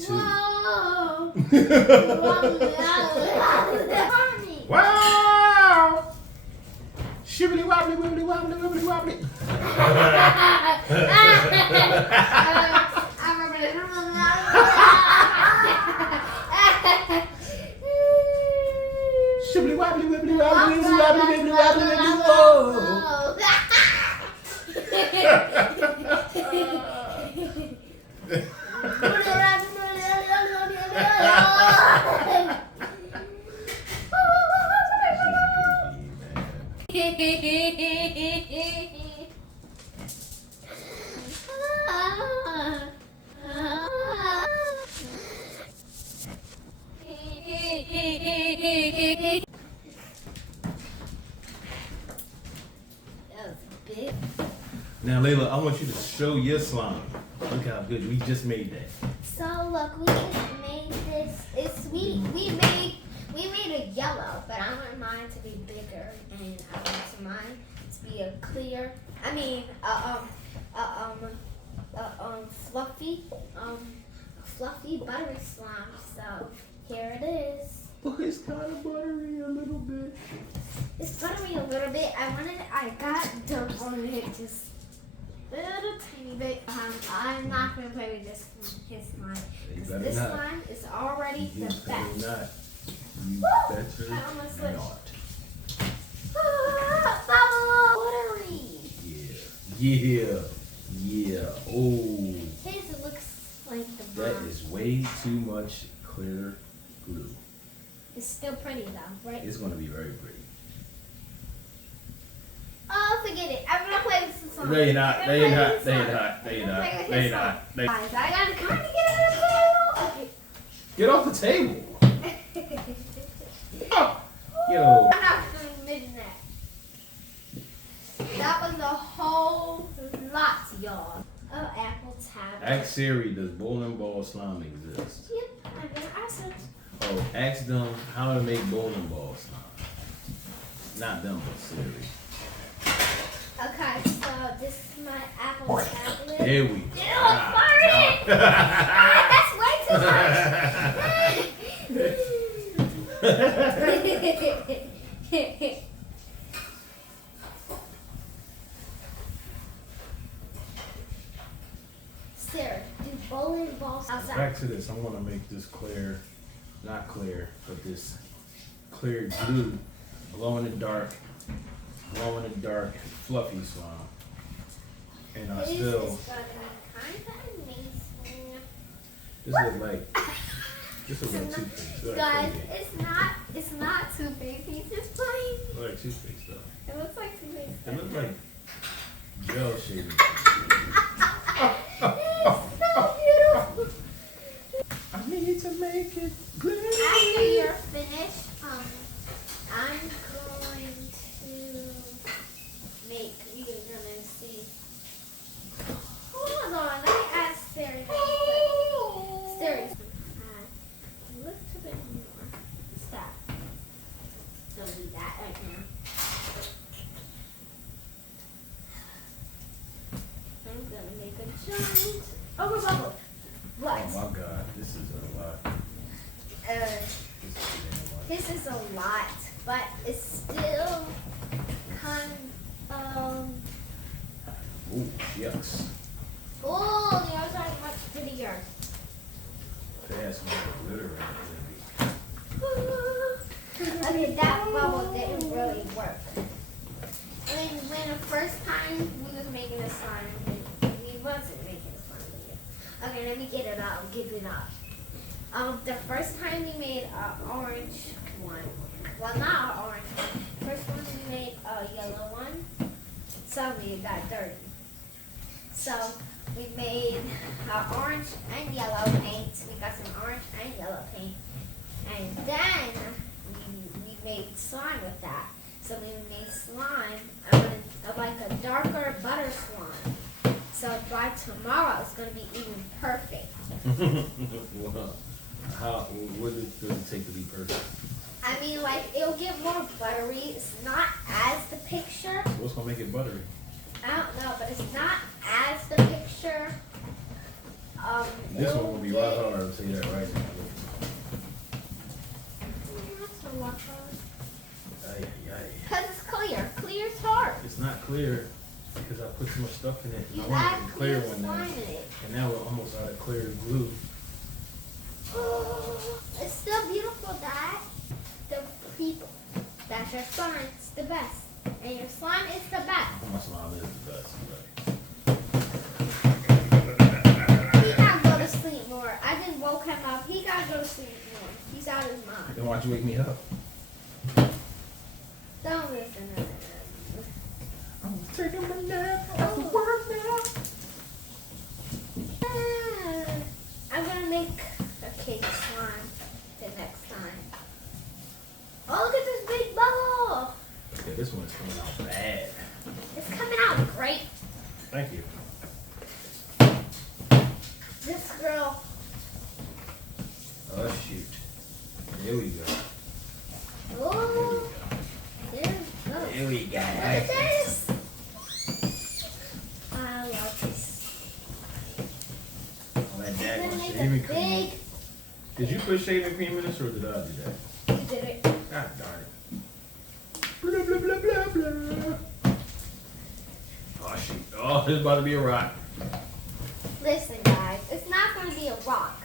too. Whoa. Wow! Shibbly wobbly, wibbly wobbly, wibbly wobbly. Shibbly wobbly, wibbly wobbly, wibbly wobbly, wibbly wobbly, wibbly Now, Layla, I want you to show your slime. Look how good we just made that. So look, we just made this. We made a yellow, but I want mine to be bigger, and I want mine to be a clear. I mean, fluffy buttery slime. So here it is. Oh, it's kind of buttery a little bit. It's buttery a little bit. I got dirt on it, just a little tiny bit. I'm not gonna play with his slime. This slime is already the best. Not. You better I almost not. Buttery. Yeah. Oh. His looks like the That bomb. is way too much clear glue. It's still pretty though, right? It's going to be very pretty. Oh, forget it. I'm gonna play with this song. No, you're not. I'm No, gonna you're play not. with No, this you're song. not. No, you're I'm gonna not. play with No, this you're not. song. No. Guys, I gotta come to get out of the table. Get off the table. Okay. Yo. I'm not gonna admit that. That was a whole lot, y'all. Oh, apple tablet. Ask Siri, does bowling ball slime exist? Yep, I'm gonna ask her. Oh, ask them how to make bowling ball slime. Not them, but Siri. Okay, so this is my apple tablet. Here we go. Ew, sorry. That's way too much. Sarah, do bowling balls outside? Back to this. I'm going to make this clear, not clear, but this clear glue, glow in the dark, fluffy slime. And I This still, is gonna be kind of amazing. this looks like toothpaste. Look like Guys, Colgate. it's not toothpaste. He's just playing. Look like toothpaste though. It looks like toothpaste. It looks like gel shaving. It's so beautiful. I need to make it clear. After you're finished, I'm going to make. You're gonna see. Hold on, let me ask Sarah. Sarah, a little bit more. Stop. Don't do that right now. I'm gonna make a giant over bubble. What? Oh my God, this is a lot. This is a This is lot. a lot, but it's still kind of. Ooh, yucks. Oh, the other side is much prettier. They had some glitter in Okay, that bubble didn't really work. When the first time we was making a slime, we wasn't making a slime yet. Okay, let me get it out. Give it up. The first time we made an orange one. Well, not an orange one. First one we made a yellow one. So we got dirty. So we made orange and yellow paint. We got some orange and yellow paint. And then we made slime with that. So when we made slime, I wanted like a darker butter slime. So by tomorrow, it's going to be even perfect. Well, what does it take to be perfect? I mean, like, it'll get more buttery. It's not as the picture. What's gonna make it buttery? I don't know, but it's not as the picture. This one will be right hard. I'll tell you that right now. Because it's clear. Clear's hard. It's not clear because I put too much stuff in it. You I want add a clear clear one now. slime in it. And now we're almost out of clear glue. It's still beautiful, Dad. The people. That's your slime. It's the best. And your slime is the best. My slime is the best. He gotta go to sleep more. I just woke him up. He gotta go to sleep more. He's out of his mind. Then why'd you wake me up? Don't listen to him. I'm taking my nap off the work now. I'm gonna make a cake slime the next time. Oh, look at this big bubble. Yeah, this one's coming out bad. It's coming out great. Thank you. This girl. Oh shoot. Here we go. Oh, there we go. Here we go. Look at this. I love this. Oh, that I'm daggone gonna make shaving a cream. big. Did you put shaving cream in this or did I do that? You did it. God darn it. Blah, blah, blah, blah, blah. Oh shoot. Oh, it's about to be a rock. Listen, guys, it's not gonna be a rock.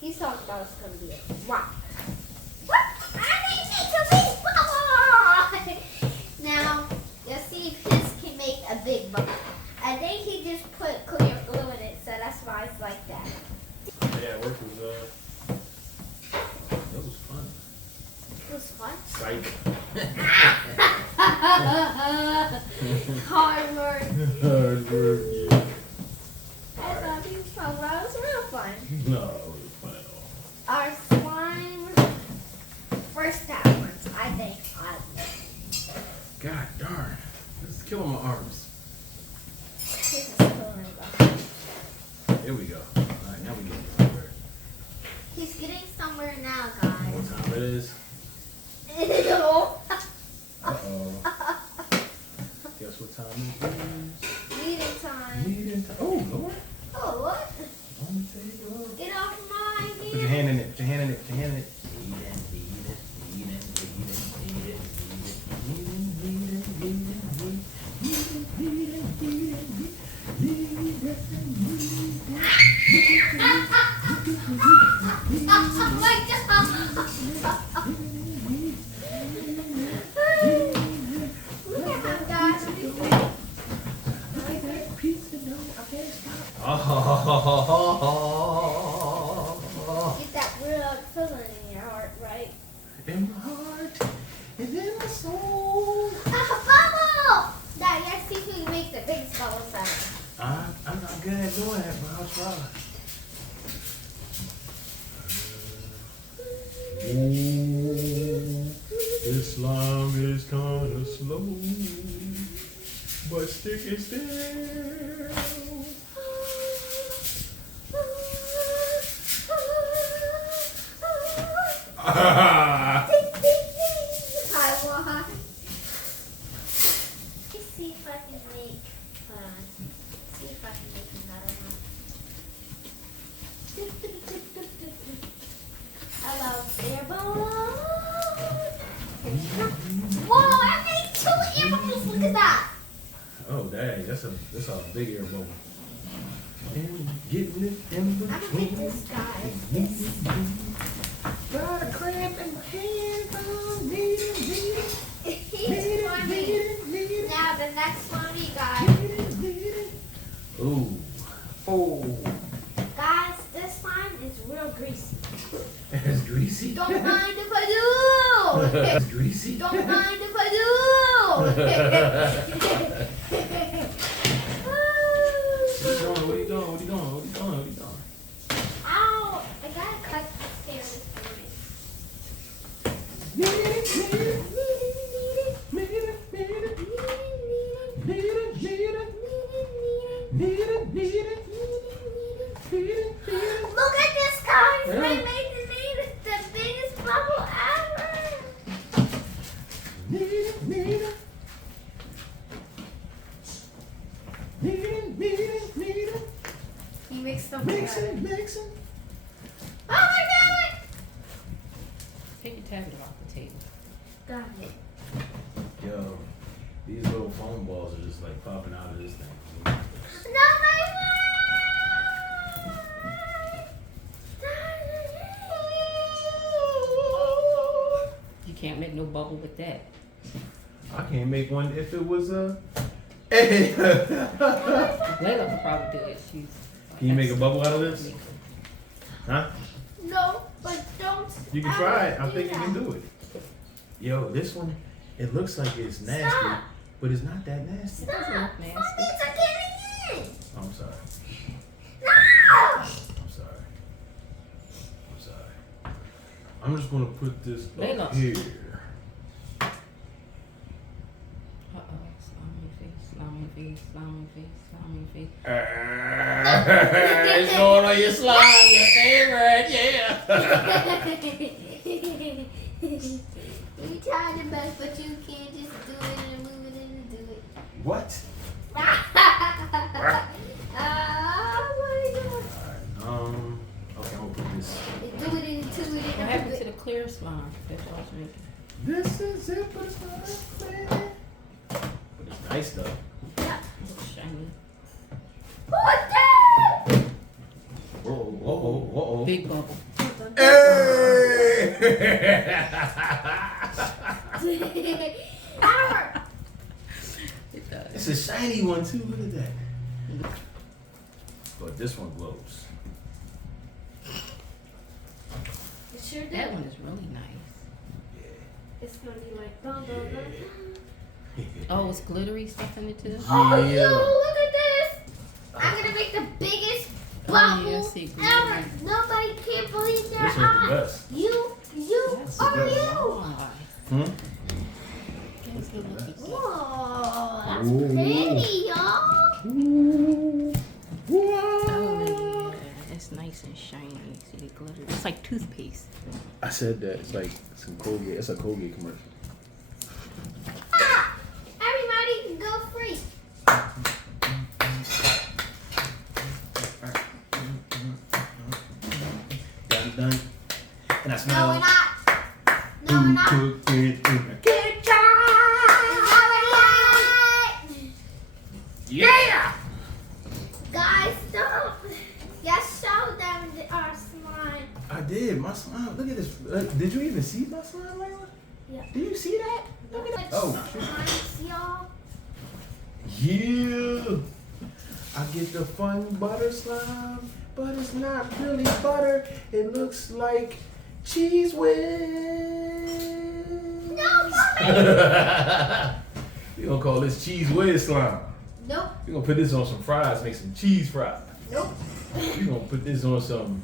He's talking about it's gonna be a rock. What? I didn't make a big bubble. Now, let's see if his can make a big bubble. I think he just put clear glue in it, so that's why it's like that. Yeah, work was that was fun. It was fun. Psych. Hard work. Hard work, yeah. I thought he was fun, but it was real fun. No, it was fun at all. Our slime first time ones, I think. God darn. This is killing my arms. This is killing me. Here we go. Alright, now we get somewhere. He's getting somewhere now, What guys. time it is? Ew. Uh-oh. Guess what time it is? Meeting time. Meeting time. Oh, Lord. Oh, what? On the table. Get off my Put your hand. hand in it. Put your hand in it. Put your hand in it. Oh my God. Look at him, guys. Oh. Get that real feeling in your heart, right? In my heart and in my soul. Bubble! Dad, let's see if we can make the biggest bubble ever. I'm not good at doing that, but I'll try. Ooh, this slime is kinda slow, but sticky still. Ding, ding, ding. I want. Let's see if I can make. See if I can make another one. I love air bubbles. Whoa! I made 2 air bubbles. Look at that. Oh, dang, that's a big air bubble. And getting it in between. I'm gonna make this, guys. This. Got a cramp in my hand. He's funny. Now the next one we got. Ooh. Oh. Guys, this slime is real greasy. It's greasy. Don't mind if I do. It's greasy. Don't mind if I do. What are you doing? What are you doing? What are you doing? What are you doing? What are you doing? Ow! I gotta cut the hair this morning. Look at this, guys! Yeah. I made the biggest bubble ever! He mixed them. Stop it. Yo, these little foam balls are just like popping out of this thing. No, my You can't make no bubble with that. I can't make one if it was a. Hey. Layla could probably do it. She's. Can you make a bubble out of this? Huh? No, but don't. You can try it. I do think you can that. do it. Yo, this one, it looks like it's nasty, Stop. but it's not that nasty. Stop. doesn't look nasty. Puppies are getting in. I'm sorry. No. I'm sorry. I'm sorry. I'm just gonna put this Layla. up here. Slimy face, slimy face, slimy face, slimy face. It's going on your slime, your favorite, yeah. You tried your best, but you can't just do it and move it and do it. What? Oh my God. Okay, I'm gonna put this. Do it and do it What and happened do to it. the clear slime that y'all was making? This is it, but it's not bad. But it's nice though. Looks shiny. What the? Whoa. Big bubble. Hey! It does. It's a shiny one too. Look at that. But this one glows. It sure That did. one is really nice. It's gonna be like dun dun dun. Oh, it's glittery stuff in it too? Oh, Yeah. yo, look at this! I'm gonna make the biggest Oh, yeah, I bubble see ever. glittery. Nobody can believe their This one's the eyes. best. You That's are the best. you. Hmm? That's the lucky one. Whoa, that's Ooh. pretty, y'all. Oh, yeah. It's nice and shiny. See the glitter. It's like toothpaste. I said that. It's like some Colgate. It's a Colgate commercial. Ah, everybody can go free. Done. And I No, smell. we're not. No, we're not. Good Good job. Yeah! Guys, stop. Yes, show them our slime. I did. My slime. Look at this. Did you even see my slime, Layla? Yeah. Did you see that? Look at that. Oh, shit. Slimes, y'all. Yeah. I get the fun butter slime, but it's not really butter. It looks like cheese whiz. No, We're gonna call this cheese whiz slime. Nope. We're gonna put this on some fries, make some cheese fries. Nope. We're gonna put this on some.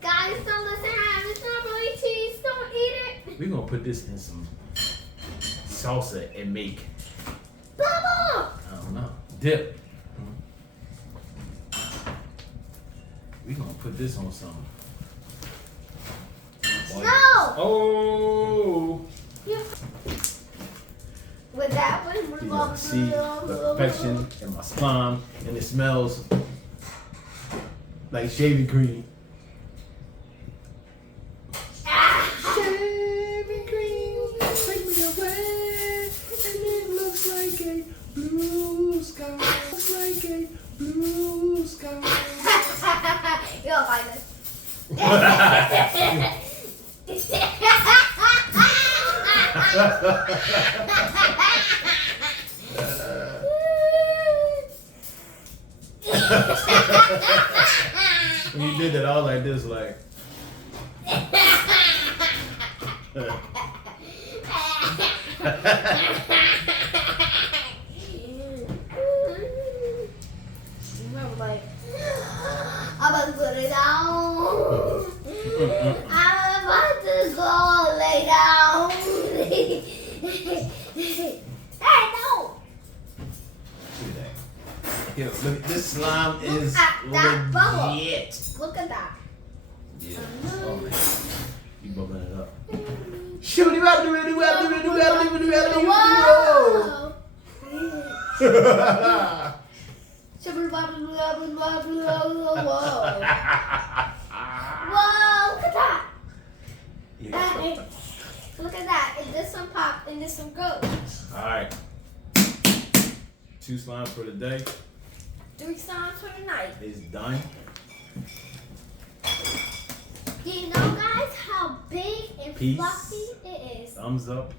Guys, don't listen to him. It's not really cheese. Don't eat it. We're gonna put this in some salsa and make, Bubble. I don't know, dip. We're gonna put this on some. No. Oh! With that one, You know, see the perfection in my slime, and it smells like shaving cream. Shaving cream, take me away, and it looks like a blue sky. Looks like a blue sky. You'll find this. When you did that, I was like this, like. I'm like, I'm about to put it down. I'm about to go lay down. Hey, no! Look at that. Yo, look, this slime is at that bubble. legit. Look at that. Yeah. Oh man. You bubbling it up. Shoot him out, do it. Whoa! Whoa, look at that. Yeah. Look at that. This and this one goes. Alright. 2 slimes for the day. 3 slimes for the night. It's done. Do you know, guys, how big and Peace. fluffy it is? Thumbs up.